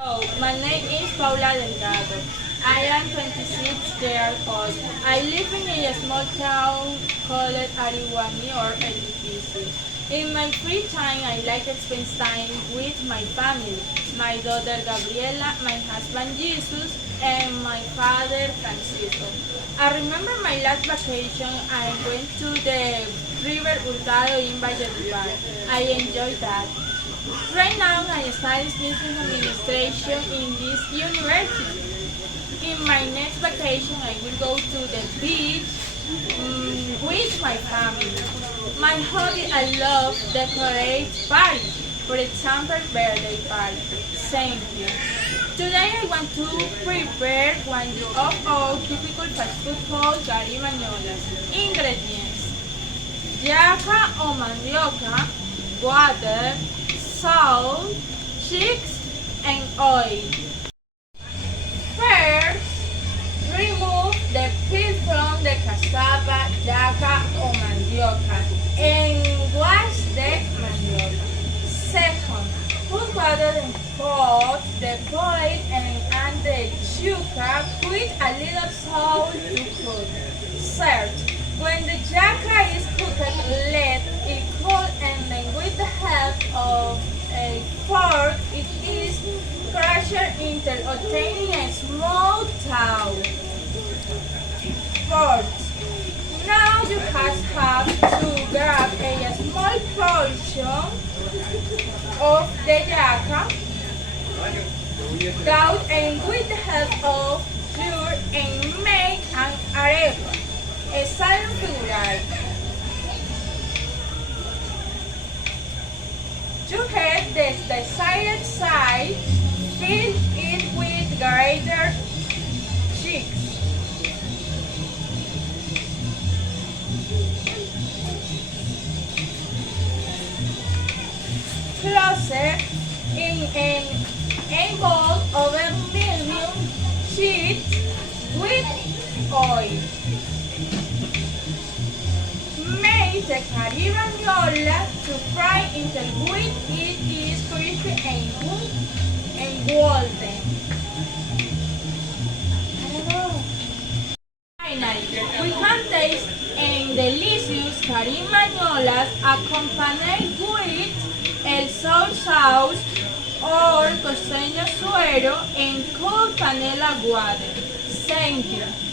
Oh, my name is Paula Delgado. I am 26 years old. I live in a small town called Ariwami or Edificio. In my free time, I like to spend time with my family, my daughter Gabriela, my husband Jesus, and my father Francisco. I remember my last vacation, I went to the River Hurtado in Valledupar. I enjoyed that. Right now, I study business administration in this university. In my next vacation, I will go to the beach with my family. My hobby, I love decorate parties. For example, birthday party. Thank you. Today I want to prepare one of our typical fast food called garimañolas. Ingredients: yaca o mandioca, water, salt, chicks, and oil. First, remove the peel from the cassava, yaca, or mandioca and wash the mandioca. Second, put water in pot, the boil and add the yuca with a little salt to cook. Third, when the yaca is cooked, let it cool and then with the help of a fork, it is crushed until obtaining a small dough. Fourth, now you have to grab a small portion of the yaca dough and with the help of flour and make an arepa, a salad figure. To have the desired size, fill it with grated chicks. Close it in an envelope over medium sheet with oil. Make the garibañola to fry until it is crispy and golden. Finally, we can taste and delicious garibañolas accompanied with el soy sauce or costeño suero and cold panela water. Thank you.